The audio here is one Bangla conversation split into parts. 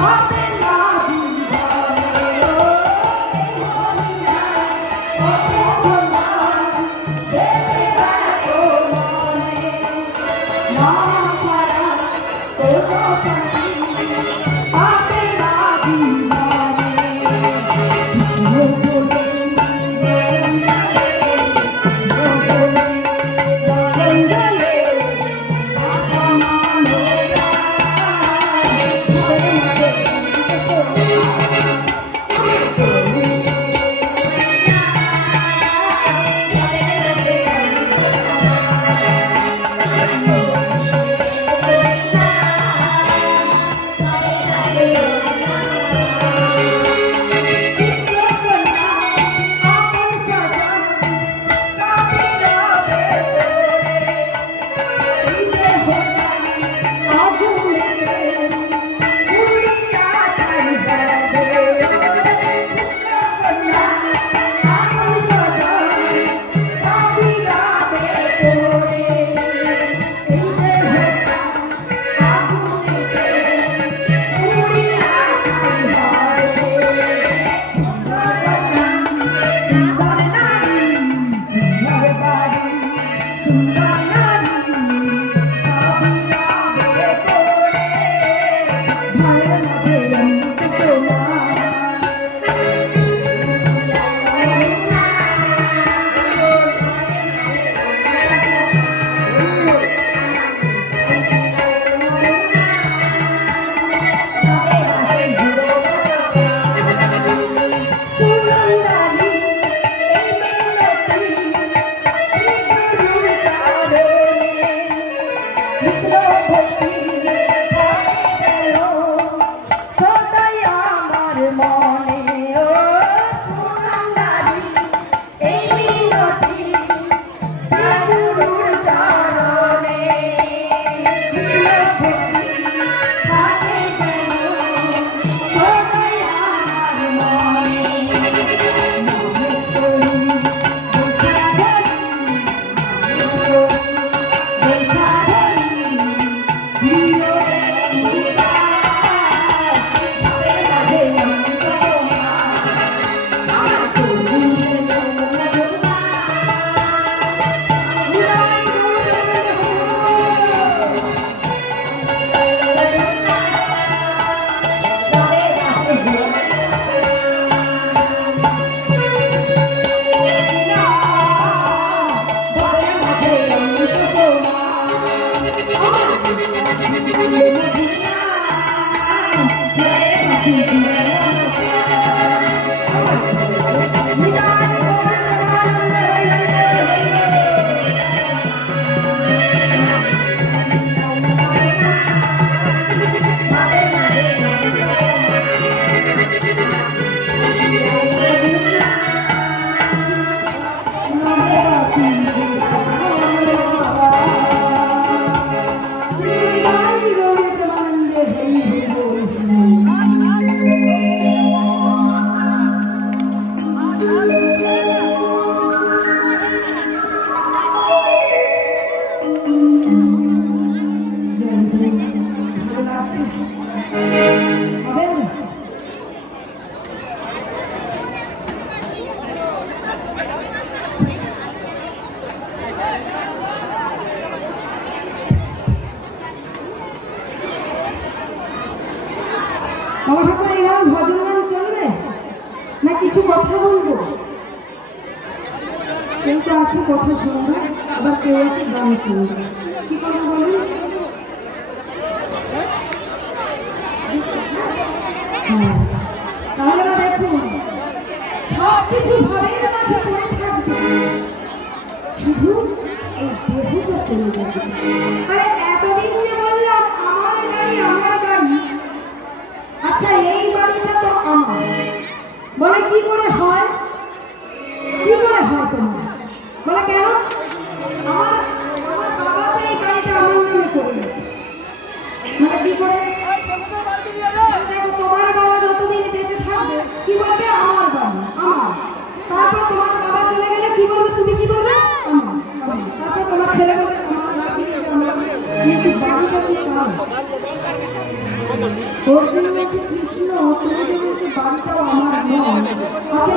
হবে আছে, কথা শুনবে, আবার কেউ আছে, গান শুনবে। কি কথা বলুন হ্যাঁ। তাহলে থাকবে। শুধু এই দেহটা চলে যাবে। কি বলবে আমার বাড়ি? আমার। তারপর তোমার বাবা চলে গেলে কি বলবে? তুমি কি বলবে? আমার। তারপর তোমার ছেলে বলবে, আমার লাঠি আমার কিন্তু বাড়িটা কি অর্জুন কৃষ্ণ তুমি যে বাড়িটাও আমার নয়। আচ্ছা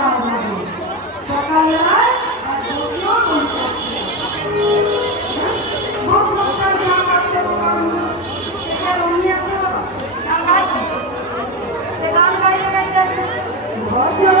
어, 거죠.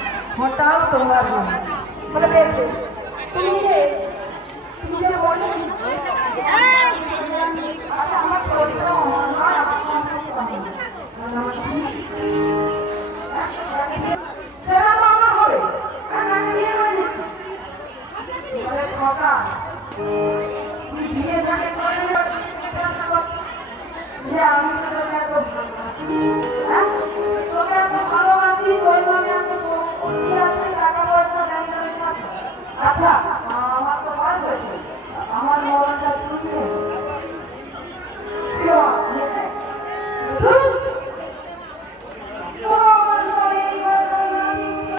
হঠাৎ তোমার মনে মানে দেখো তুমি যে তুমি যে বলো